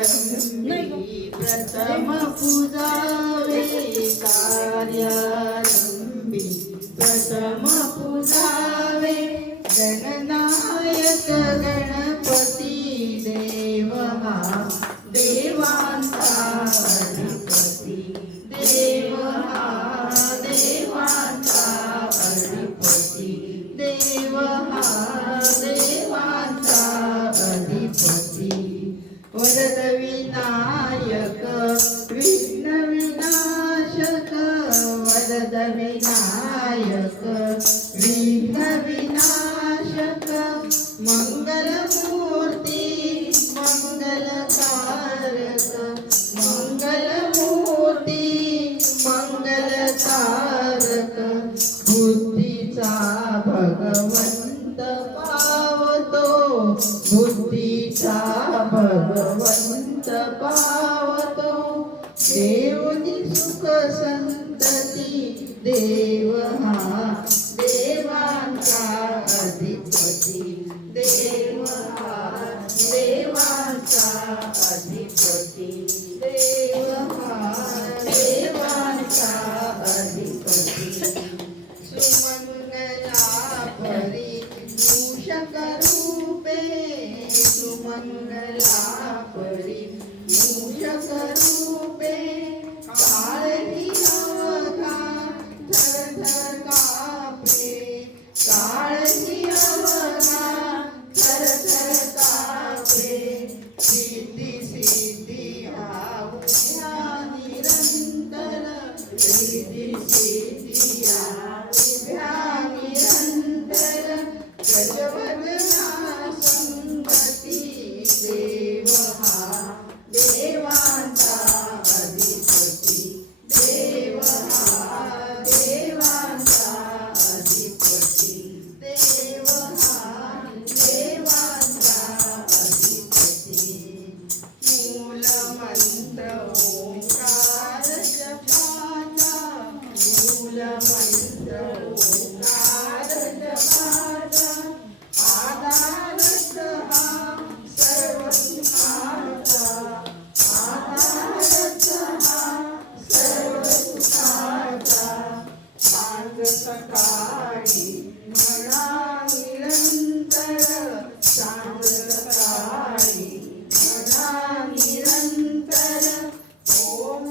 कार्यारंभी प्रथम पूजावे कार्यारंभी प्रथम पूजावे गणनायक गणपती देव हा देवांचा अधिपती देव हा देवांचा मंगलमूर्ती मंगलकारक. मंगलमूर्ती मंगलकारक. बुद्धीचा भगवंत पावतो. बुद्धीचा भगवंत पावतो. देवनी सुख संतती देव सुमंगला परी मूषक रूपे काळही अवघा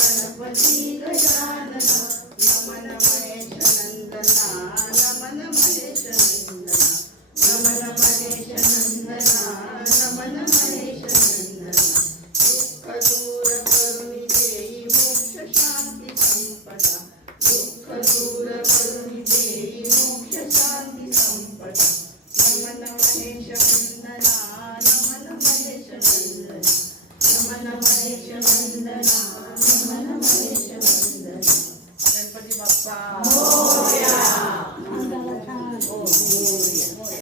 गणपती गजानन नमन महेश नंदना नमन महेश नंदना नमन महेश नंदना नमन महेश नंदना दुःख दूर देई मोक्ष शांती संपदा दुःख दूर करुणी देई मोक्ष शांती संपदा नमन महेश नंदना नमन महेश नंदना नमन महेश